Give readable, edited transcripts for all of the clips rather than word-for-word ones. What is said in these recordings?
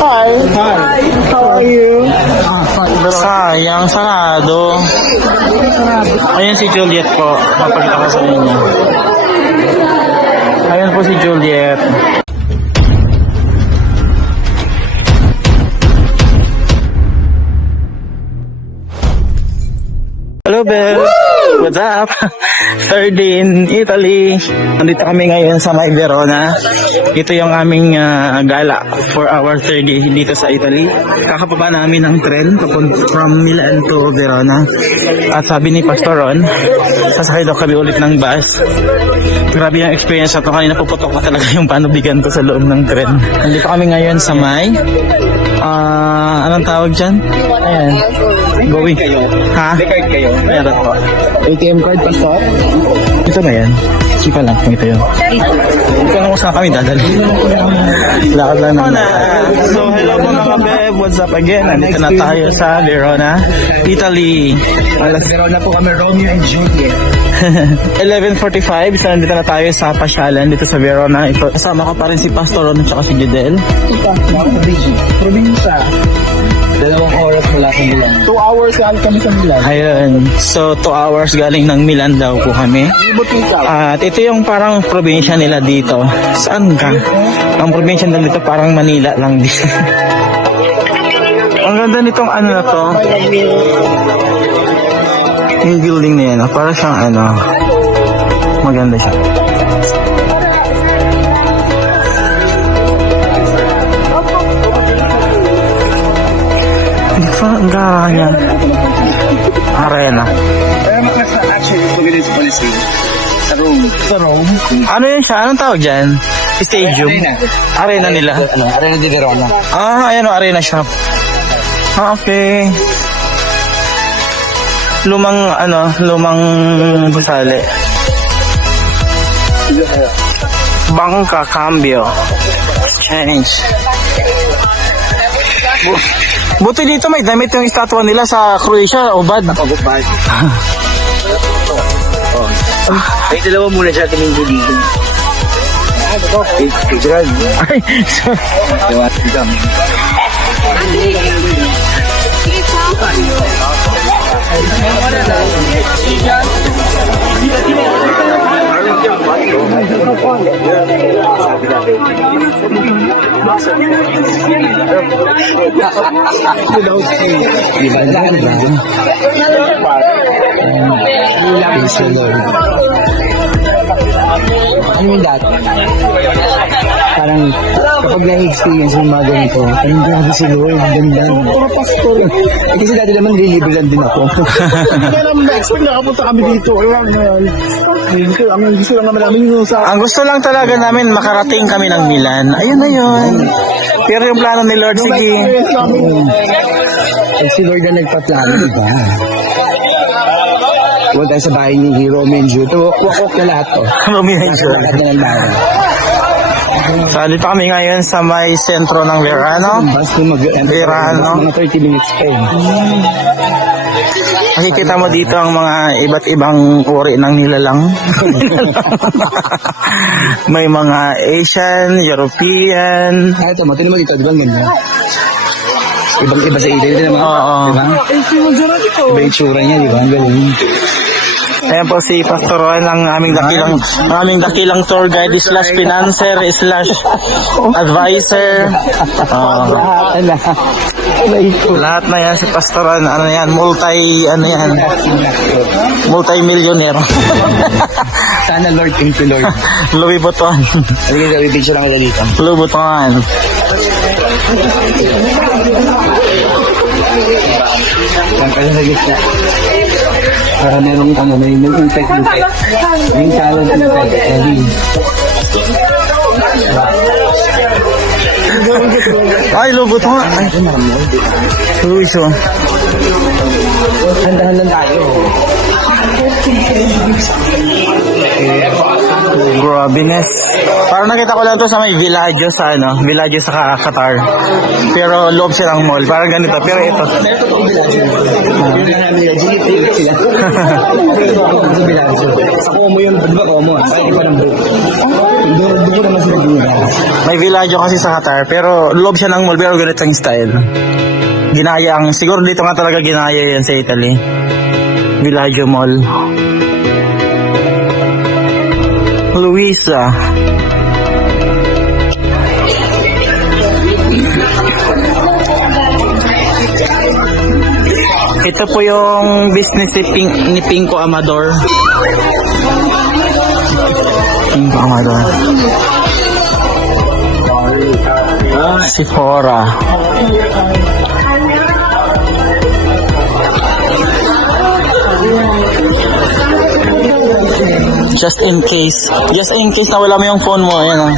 Hi. Hi. How are you? Sayang, sarado. Ayan si Juliet po. Mapagkita ko sa inyo. Ayan po si Juliet. Hello, Belle. What's up? Third day in Italy. Nandito kami ngayon sa May Verona. Ito yung aming gala for our third day dito sa Italy. Kakapaba namin ng tren from Milan to Verona. At sabi ni Pastor Ron, sasakay daw kami ulit ng bus. Grabe yung experience na to. Kanina puputok pa talaga yung panubigan ko sa loob ng tren. Nandito kami ngayon sa May. Anong tawag dyan? Ayan. Going kayo. Ha? May card kayo. Meron po. ATM card, passport? Ito na yan. Sika lang kung ito yun. Ito lang kung saan kami dadali. Lakad lang naman. So hello po mga beb. What's up again? Nandito na tayo sa Verona, Italy. Alas Verona po kami, Romeo and Juliet. 11:45. So nandito na tayo sa pasyalan dito sa Verona. Ito, kasama ko pa rin si Pastor Ron at saka si Jidel. Ito, mga probinsya. 2 oras mula sa Milan. 2 hours kami sa Milan. Ayun. So 2 hours galing ng Milan daw po kami. At ito yung parang probinsya nila dito. Saan ka? Ang probinsya nila dito parang Manila lang dito. Ang ganda nitong ano na to. Yung building na yan. Parang siyang ano. Maganda siya. Ang gara niya. Arena. Actually, pagdating sa policy. Sa Rome. Sa Rome? Ano yun siya? Anong tawag dyan? Stadium? Arena nila? Arena di Verona. Ayan o, arena shop. Okay. Lumang gusali. Bangka, cambio. Exchange. Buti dito may damit yung estatwa nila sa Croatia, ubad. Pagubad. Ay, dalawa muna siya tingin dito. Picture. Ay, so, Diba? Dito. Ano yung dati? Parang kapag na-experience yung mga ganito, parang grabe si Lord, ganda. Puro pastor. Kasi dati naman nililibigan din ako. Hindi ka naman na-expect nakapunta kami dito. Ang gusto lang naman namin yung sa... ang gusto lang talaga namin makarating kami ng Milan. Ayun na yun. Pero yung plano ni Lord, sige. Si Lord na nagpa-plano, diba? Huwag tayo sa bahay ni Romeo and Juliet. Wakok na lahat to. Romeo and Juliet. Lahat na ng bahay. So, dito kami ngayon sa may sentro ng Verona. Basta Verona. mga 30 minutes pa eh. Makikita mo dito ang mga iba't ibang uri ng nilalang. May mga Asian, European. Ito mo, tinan mo dito, di ba ganda? Ibang-iba sa Italy, di naman? Oo. Di ba? Iba yung tsura niya, di ba? Ang galing. Ayan po si Pastor Juan, ang aming dakilang tour guide slash financer slash advisor. Lahat na yan si Pastor Juan, multi-millionaire. Sana Lord, thank you Lord. Louis Vuitton. Halika, picture lang kita dito. Louis Vuitton. Yan pala sa gitna. Para merong may impact dito. Yung talent impact. Ay, Louis Vuitton. Ay, Louis Vuitton. Handahan lang tayo. Bines. Parang nakita ko lang to sa may Villaggio sa Villaggio sa Qatar. Pero loob silang mall, parang ganito. Pero ito. Sa Como yun, di ba Como? Ay, di ba ng book? Doon naman sila dito. May Villaggio kasi sa Qatar, pero loob siya ng mall, pero ganito yung style. Siguro dito nga talaga ginaya yan sa Italy. Villaggio Mall. Luisa. Ito po yung business ni Pinko Amador. Pinko Amador. Sephora. Just in case na wala mo yung phone mo, ayan o.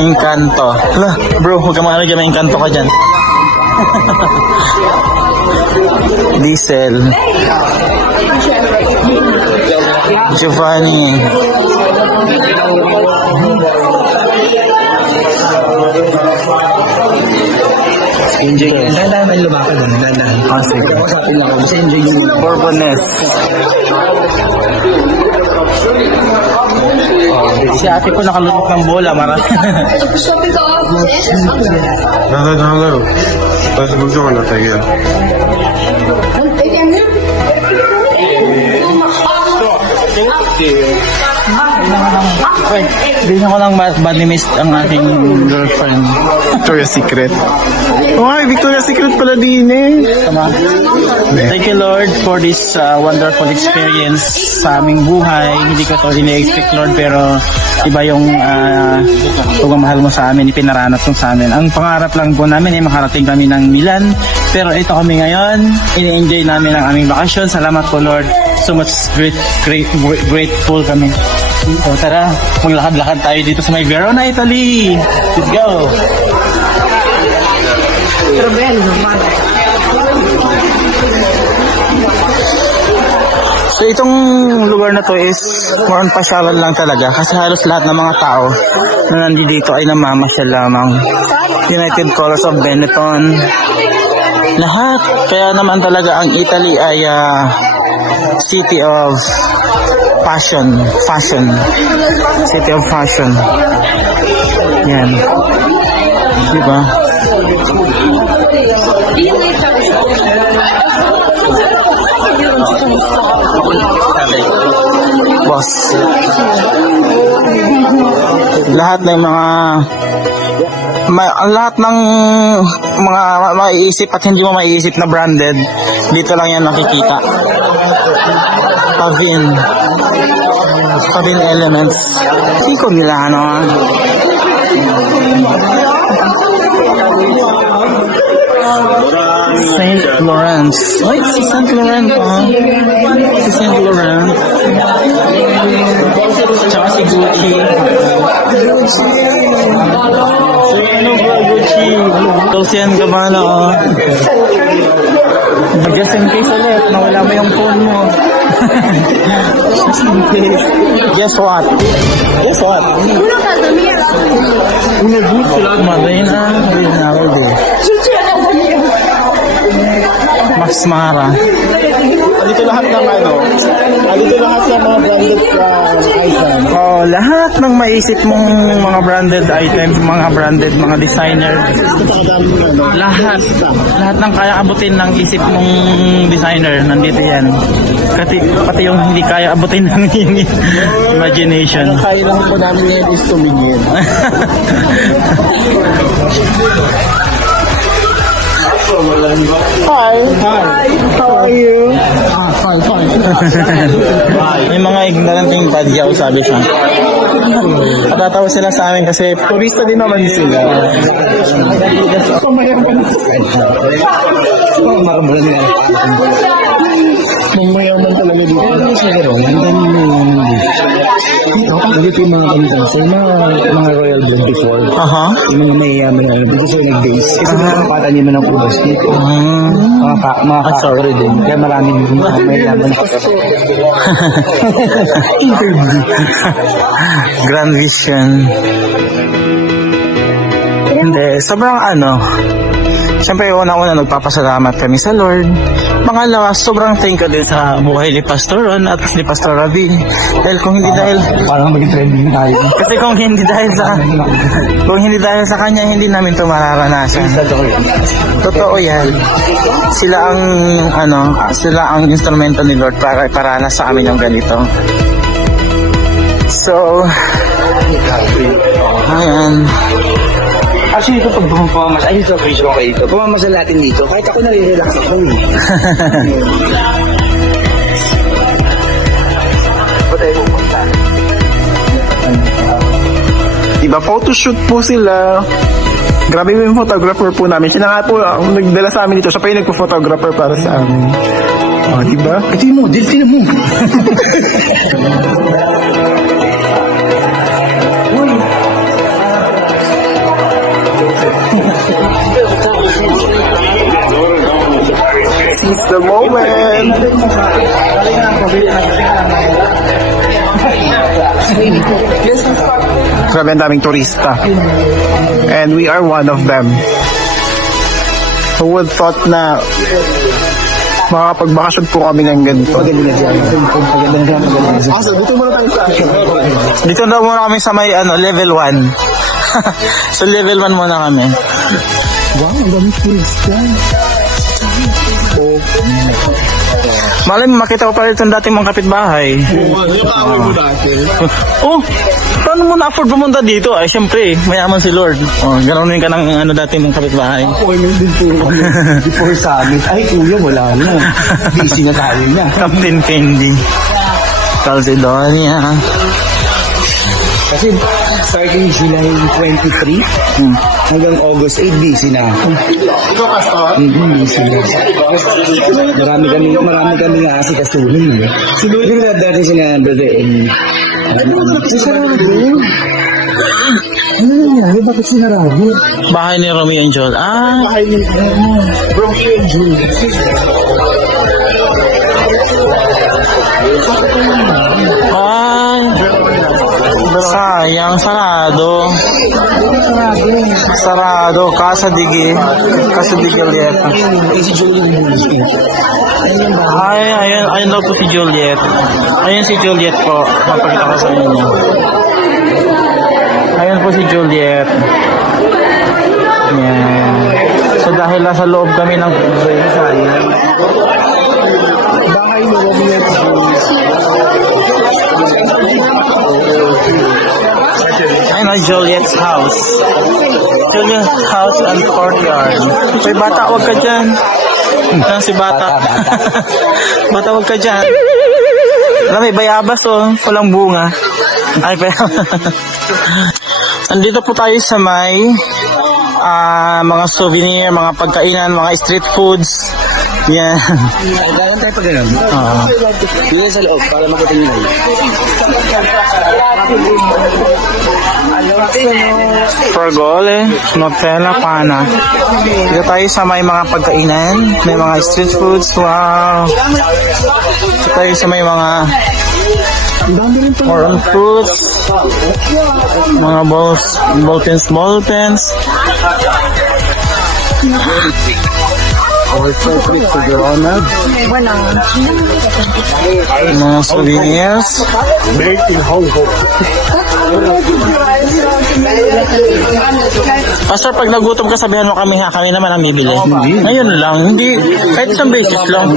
Encanto. Hala, bro, huwag ka mga may Encanto ka dyan. Diesel. Giovanni. Enjoy ka. Dahan-dahan man lumakad. Dahan-dahan. Sige. Kapasapin lang ako. Basta enjoy nyo muna. Bourboness. Si ate ko nakalunok ng bola, marami. Hello. That's a good one, I think, yeah. Hindi na ko lang banimist ang aking girlfriend. Victoria's Secret. Oh, Victoria's Secret pala din eh. Tama? Thank you Lord for this wonderful experience sa aming buhay. Hindi ko to ini-expect Lord, pero iba yung pagmamahal mo sa amin, ipinaranas mo sa amin. Ang pangarap lang po namin ay makarating kami ng Milan, pero ito kami ngayon, ini-enjoy namin ang aming bakasyon. Salamat po Lord, so much grateful kami. So tara, maglakad-lakad tayo dito sa may Verona, Italy. Let's go! So itong lugar na to is more on pasyalan lang talaga, kasi halos lahat ng mga tao na nandito ay namamasyal lamang. United Colors of Benetton, lahat. Kaya naman talaga ang Italy ay city of fashion. City of fashion. Yan. Diba? Boss. Lahat ng lahat ng mga maiisip at hindi mo maiisip na branded, dito lang yan makikita. Pavin Elements. Siko nila, Saint Laurent. Wait, si Saint Laurent, Si Saint Laurent. Tsaka si Gucci. So, Gucci. Dolce & Gabbana, Just in case ulit, nawala mo yung phone mo. Just in case. Guess what? Marina Rinaldi. Max Mara. Dito lahat ng dito lahat ng mga branded item. Oh, lahat ng maisip mong mga branded items, mga designer. Lahat ng kaya abutin ng isip mong designer, nandito yan. Pati yung hindi kaya abutin ng imagination. Kaya lang po namin ngayon is tumingin. Hi. How are you? Fine. May mga ignoranting padyaw, sabi siya. At tatawa sila sa amin kasi Turista din naman sila. Makabulan nila. Mayaman talaga dito. Ang dami mo Nandito yung mga ganito. So, yung mga royal blood before. Aha. Yung mga mayayaman na dito sila nag-base. Kasi mga patanim ng ubas dito. Mga sorry din. Kaya maraming mga mayayaman na interview. Grand Vision. Hindi, sobrang siyempre una-una nagpapasalamat kami sa Lord. Pangalawa, sobrang thank you din sa buhay ni Pastor Ron at ni Pastor Ravi. Dahil kung hindi dahil, Parang maging trending tayo. kasi kung hindi dahil sa kanya, hindi namin ito mararanasan. Totoo yan. Sila ang instrumento ni Lord para iparanas sa amin yung ganito. So, ayan. Actually, ito pag pumamas, ayun sa face ko kayo ito. Pumamasal natin dito. Kahit ako nare-relax ako eh. Diba, photoshoot po sila. Grabe yung photographer po namin. Siya nga po ang nagdala sa amin dito. Siya pa yung nagpo-photographer para sa amin. Oh, diba? Ito yung model, tinan mo. Seize the moment. Grabe ang daming turista. And we are one of them. Who would thought na makakapagbakasyon po kami ng ganito? Maganda na dyan. Maganda na dyan. So dito muna tayo sa Dito na muna kami sa may level 1. So level 1 muna kami. Wow, ang daming turista. Malay mo, makita ko pa rin itong dating mga kapitbahay. Oh, paano mo na-afford pumunta dito? Ay, syempre, mayaman si Lord. Oh, ganoon ka ng dating mong kapitbahay. Appointment din po kami before summit. Ay, kuya, wala na. Busy na tayo na. Captain Candy. Calcedonia. Kasi starting July 23 hanggang August 8, busy na ako. Ikaw, Pastor? Busy na. Marami kami nga asikasuhin. Siguro dati sila brother and sarado. Ano nangyari? Bakit sinarado? Bahay ni Romeo and Joel. Ah, Bahay ni Romeo and Juliet. sayang, sarado. Sarado, Casa Digi ulit. Ayun daw po si Juliet. Ayun si Juliet po. Mapakita ko sa inyo. Ayun po si Juliet. Yan. So dahil nasa loob kami ng Bahay mo Romeo at Juliet. ayun na Juliet's house. Juliet's house and courtyard. May bata, wag ka dyan. Yan si bata. Bata, wag ka dyan. Alam, may bayabas walang bunga. Ay, pero andito po tayo sa may mga souvenir, mga pagkainan, mga street foods. Yan. Dalan tayo pa ganun. Dito sa loob para makita nyo lang. Fragole, Nutella, Pana. Dito tayo sa may mga pagkainan, may mga street foods. Wow. Dito tayo sa may mga foreign fruits, mga ball pens. Mga souvenirs. Made in Hong Kong. Pastor, pag nagutom ka, sabihan mo kami ha, kami naman ang bibili. Ngayon lang, hindi, kahit isang beses lang.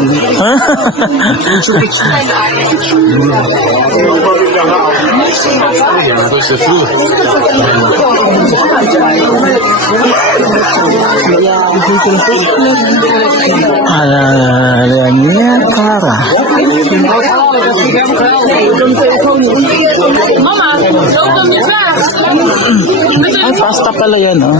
Alalanya Kara. Ay, pasta pala yan, oh.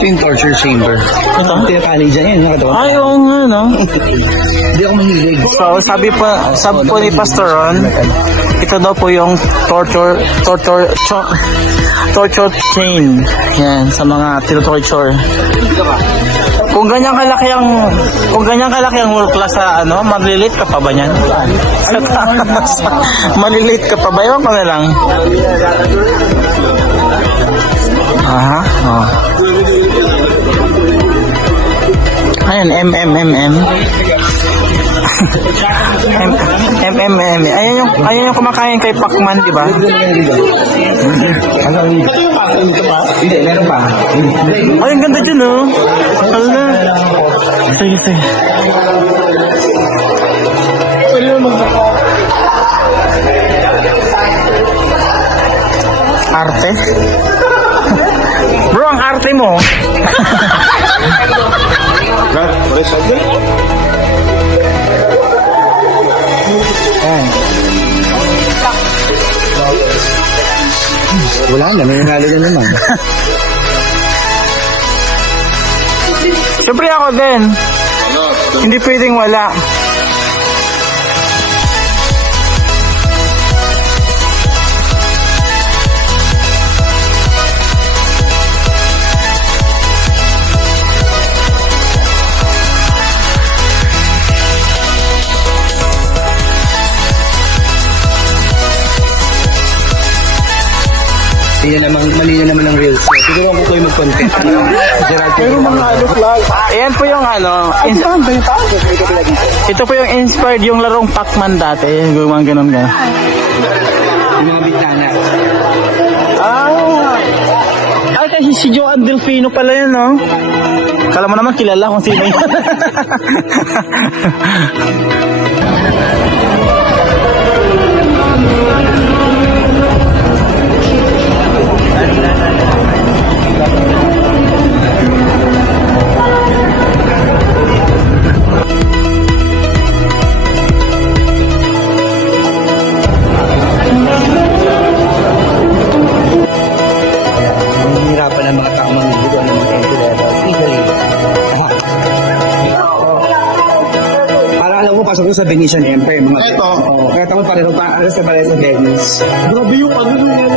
Ito yung torture chamber. Ito? Tinatali dyan yun, nakatawa. Ay, oo nga, no? Hindi ako mahilig. So, sabi po ni Pastor Ron, ito daw po yung torture chain. Yan, sa mga tinutorture. Kung ganyan kalaki ang world class sa ano, malilate ka pa ba niyan? Sa taas. Malilate ka pa ba? Ewan ko na lang. Aha, oh. Ayun, MMMM. Ayun yung kumakain kay Pacman, di ba? Hindi, meron pa. Ay, ang ganda dyan, oh. Ano na? Sige, sige. Arte? Bro, ang arte mo. Ayan. Wala na, may nanalo na naman. Siyempre ako din. Hindi pwedeng wala. Mali na naman ang reels. Siguro ako kayo mag-content. Gerald, pero mga flag. Ayan po yung ano. Ito po yung inspired yung larong Pac-Man dati. Gumang ganun ka. Yung mga bitana. Ay, kasi si Joan Delfino pala yun, no? Kala mo naman kilala kung sino yun. Hihirapan ang mga tao mamili doon ng mga entry levels. Legally. Para alam ko, pasok ko sa Venetian Empire. Mga Ito. Kaya ako pareho sa Venice. Grabe yung ano yung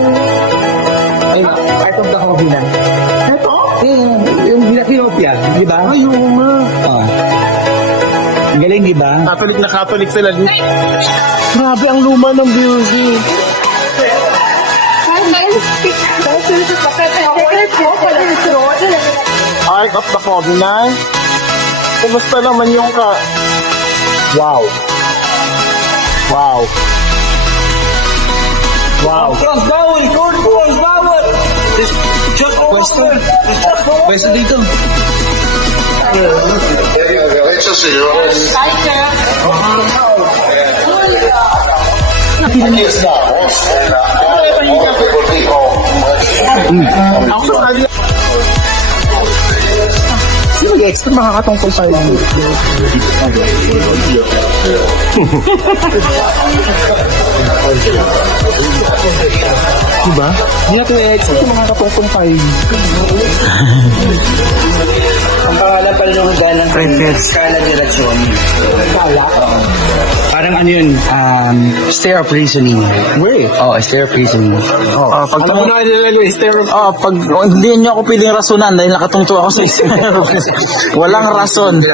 Ay, part of the hobby na. Ito? Yung Pinopia, di ba? Ay, oo nga. Galing, di ba? Catholic na Catholic sila. Grabe ang luma ng building. Ay, of the Covenant. Kumusta naman yung Wow. Wow. Wow. Cross bawal! Cross bawal! Pwesto dito. Derecho, señores. Aquí estamos en la Deportivo. Ako sa kanila. Sino mag-expert makakatungkol sa lang? Diba? Hindi natin i-expert yung makakatungkol tayo. Ang pangalan pala nung hangganan Scala de Ragioni. Parang ano yun, stair of reasoning. Wait. Oh, stair of reasoning. Pag Alam mo na nilalagay, stereo. pag hindi niyo ako piling rasunan dahil nakatungto ako sa isang walang rason.